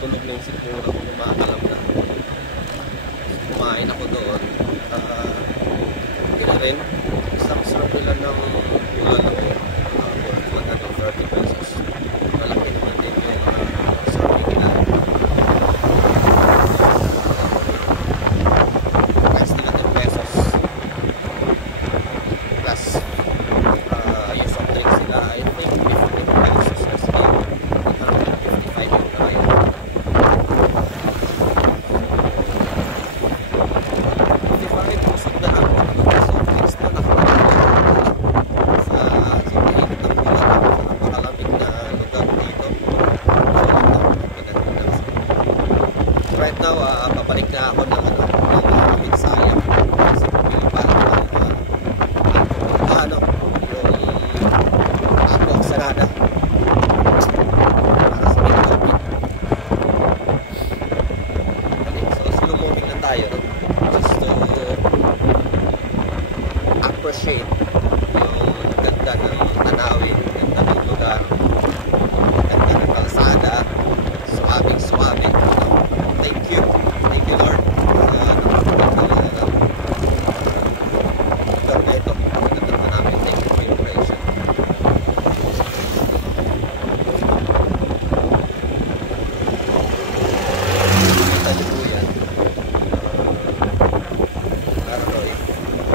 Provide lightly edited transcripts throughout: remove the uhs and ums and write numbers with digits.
tumutunog na yung sikmura ko, kumakalam na. Kumain ako doon. Kila rin, isang serve nila ng bulalo. Worth lang 30 pesos. Malaki naman din yung serving nila. Price nila 10 pesos. Plus, yung soft drinks sila, I think 15 pesos as well. 155 yung kaya. Right now, papalik na ako ng Minsaya sa Pilipan yung Aqua Sarada para sa Pilipan. So, slow moving lang tayo, no? Just to appreciate yung ganda ng tanawin, ganda ng lugar, ganda ng kalsada, suwabing-suwabe. Thank you Lord. Lugar na ito, pagkakita na namin. Thank you for your creation. Kita niyo po yan. Pero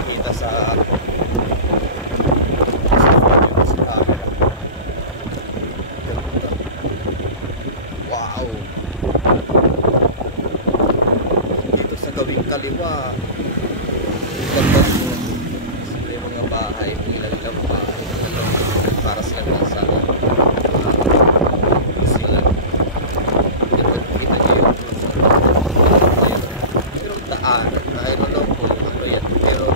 kita sa camera. Wow! Gawing kaliwa, ganda po yung mga bahay, ilang bahay para silang nasa sila. Kita nyo yung mayroong daanan, I don't know kung ano yan, pero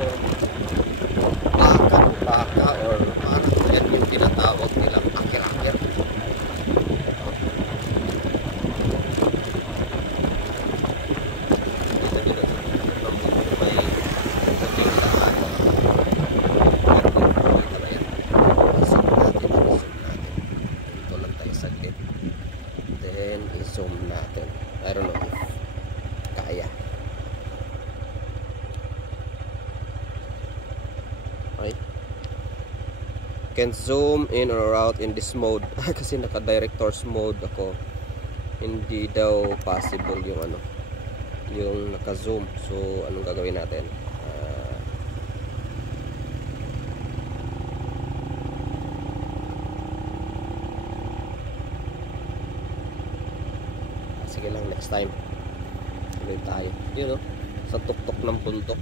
baka or parang yan yung tinatawag nilang akir-akir. Then i-zoom natin. I don't know if kaya. Okay. Can zoom in or out in this mode. Kasi naka-director's mode ako. Hindi daw possible yung yung naka-zoom. So anong gagawin natin? Sige lang, next time tuloy tayo, yun o, sa tuktok ng puntok.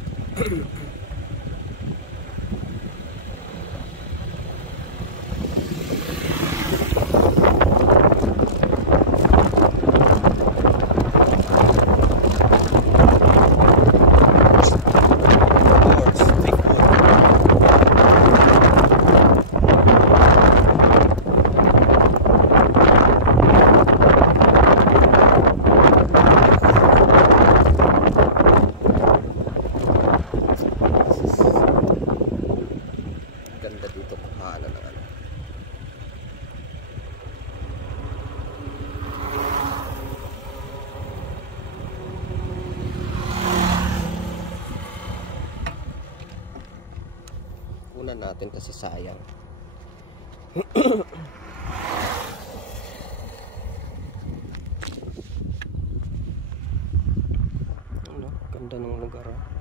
Kunan natin kasi sayang. Ganda ng lugar, ah.